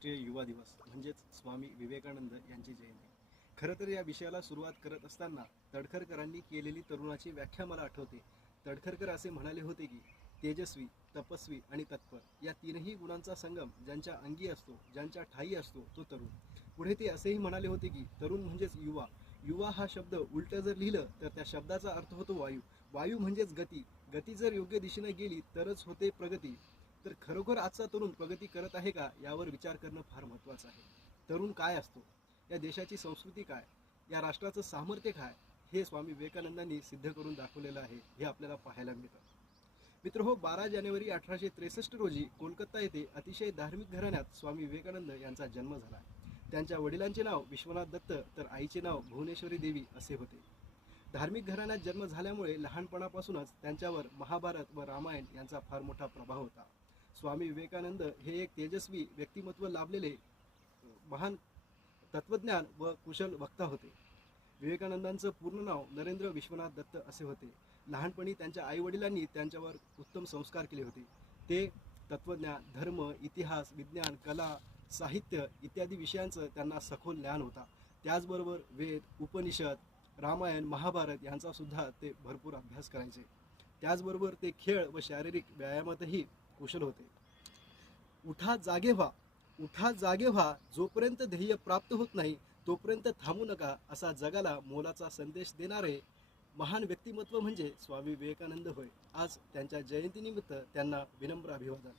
आंतरराष्ट्रीय युवा दिवस म्हणजेच स्वामी विवेकानंद यांची जयंती. खरं तर या विषयाला सुरुवात करत असताना तडखरकरांनी केलेली तरुणाची व्याख्या मला आठवते. तडखरकर असे म्हणाले होते की तेजस्वी, तपस्वी आणि तत्पर या तीनही गुणांचा संगम ज्यांच्या अंगी असतो, ज्यांच्या ठायी असतो तो तरुण. पुढे ते असेही म्हणाले होते की तरुण म्हणजेच युवा. युवा हा शब्द उलट जर लिहिलं तर त्या शब्दाचा अर्थ होतो वायू. वायू म्हणजेच गती. गती जर योग्य दिशेने गेली तरच होते प्रगती. तर खरोखर आजचा तरुण प्रगती करत आहे का यावर विचार करणं फार महत्त्वाचं आहे. तरुण काय असतो, या देशाची संस्कृती काय, या राष्ट्राचं सामर्थ्य काय, हे स्वामी विवेकानंदांनी सिद्ध करून दाखवलेलं आहे. हे आपल्याला पाहायला मिळतं. मित्रहो, 12 जानेवारी 1863 रोजी कोलकाता येथे अतिशय धार्मिक घराण्यात स्वामी विवेकानंद यांचा जन्म झाला. त्यांच्या वडिलांचे नाव विश्वनाथ दत्त तर आईचे नाव भुवनेश्वरी देवी असे होते. धार्मिक घराण्यात जन्म झाल्यामुळे लहानपणापासूनच त्यांच्यावर महाभारत व रामायण यांचा फार मोठा प्रभाव होता. स्वामी विवेकानंद हे एक तेजस्वी व्यक्तिमत्व लाभलेले महान तत्वज्ञान व कुशल वक्ता होते. विवेकानंदांचं पूर्ण नाव नरेंद्र विश्वनाथ दत्त असे होते. लहानपणी त्यांच्या आईवडिलांनी त्यांच्यावर उत्तम संस्कार केले होते. ते तत्वज्ञान, धर्म, इतिहास, विज्ञान, कला, साहित्य इत्यादी विषयांचं त्यांना सखोल ज्ञान होता. त्याचबरोबर वेद, उपनिषद, रामायण, महाभारत यांचा सुद्धा ते भरपूर अभ्यास करायचे. त्याचबरोबर ते खेळ व शारीरिक व्यायामातही कुशल होते. उठा जागे व्हा, उठा जागे व्हा, जोपर्यंत ध्येय प्राप्त होत नाही तोपर्यंत थांबू नका, असा जगाला मोलाचा संदेश देणारे महान व्यक्तिमत्व म्हणजे स्वामी विवेकानंद होय. आज त्यांच्या जयंतीनिमित्त त्यांना विनम्र अभिवादन.